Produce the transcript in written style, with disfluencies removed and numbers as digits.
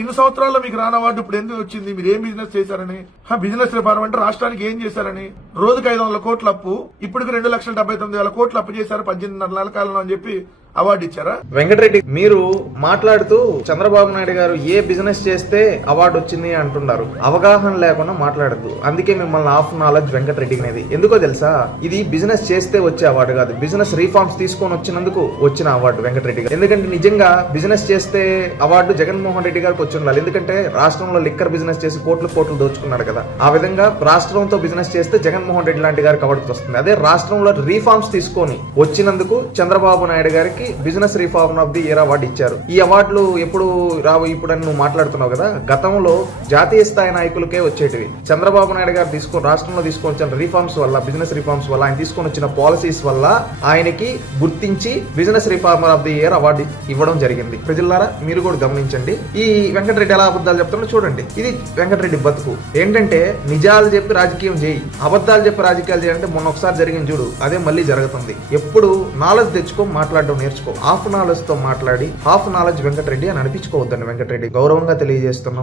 ఇన్ని సంవత్సరాల్లో మీకు రాని అవార్డు ఇప్పుడు ఎందుకు వచ్చింది? మీరు ఏం బిజినెస్ చేశారని? బిజినెస్ రిఫార్మ్ అంటే రాష్ట్రానికి ఏం చేశారని? రోజుకి 500 కోట్ల అప్పు, ఇప్పటికి 2,79,000 కోట్ల అప్పు చేశారు 18 నెలల కాలంలో అని చెప్పి అవార్డు ఇచ్చారా? వెంకటరెడ్డి, మీరు మాట్లాడుతూ చంద్రబాబు నాయుడు గారు ఏ బిజినెస్ చేస్తే అవార్డు వచ్చింది అంటున్నారు. అవగాహన లేకుండా మాట్లాడద్దు. అందుకే మిమ్మల్ని ఆఫ్ నాలెడ్జ్ వెంకటరెడ్డి అనేది. ఎందుకో తెలుసా, ఇది బిజినెస్ చేస్తే వచ్చే అవార్డు కాదు, బిజినెస్ రిఫార్మ్స్ తీసుకొని వచ్చినందుకు వచ్చిన అవార్డు వెంకటరెడ్డి గారు. ఎందుకంటే నిజంగా బిజినెస్ చేస్తే అవార్డు జగన్మోహన్ రెడ్డి గారికి వచ్చి ఉండాలి. ఎందుకంటే రాష్ట్రంలో లిక్కర్ బిజినెస్ చేసి కోట్లు దోచుకున్నాడు కదా. ఆ విధంగా రాష్ట్రంతో బిజినెస్ చేస్తే జగన్మోహన్ రెడ్డి లాంటి గారికి అవార్డు వస్తుంది. అదే రాష్ట్రంలో రిఫార్మ్స్ తీసుకొని వచ్చినందుకు చంద్రబాబు నాయుడు గారికి business reform of the year award ఇచ్చారు. ఈ అవార్డులు ఎప్పుడు రావు? ఇప్పుడు నువ్వు మాట్లాడుతున్నావు కదా, గతంలో జాతీయ స్థాయి నాయకులకే వచ్చేటివి. చంద్రబాబు నాయుడు గారు రాష్ట్రంలో తీసుకొని వచ్చిన రిఫార్మ్స్ వల్ల, బిజినెస్ రిఫార్మ్స్ వల్ల, ఆయన తీసుకొని వచ్చిన పాలసీస్ వల్ల ఆయనకి గుర్తించి business reformer of the year award ఇవ్వడం జరిగింది. ప్రజలారా మీరు కూడా గమనించండి. ఈ వెంకటరెడ్డి ఎలా అబద్ధాలు చెప్తారో చూడండి. ఇది వెంకటరెడ్డి బతుకు. ఏంటంటే నిజాలు చెప్పి రాజకీయం చేయి, అబద్ధాలు చెప్పి రాజకీయాలు చేయాలంటే మొన్న ఒకసారి జరిగింది చూడు, అదే మళ్ళీ జరుగుతుంది. ఎప్పుడు నాలెడ్జ్ తెచ్చుకో, మాట్లాడడం నేర్చుకో. హాఫ్ నాలెడ్జ్ తో మాట్లాడి హాఫ్ నాలెడ్జ్ వెంకటరెడ్డి అని అనిపించుకోవద్దండి. వెంకటరెడ్డి గౌరవంగా తెలియజేస్తున్నాం.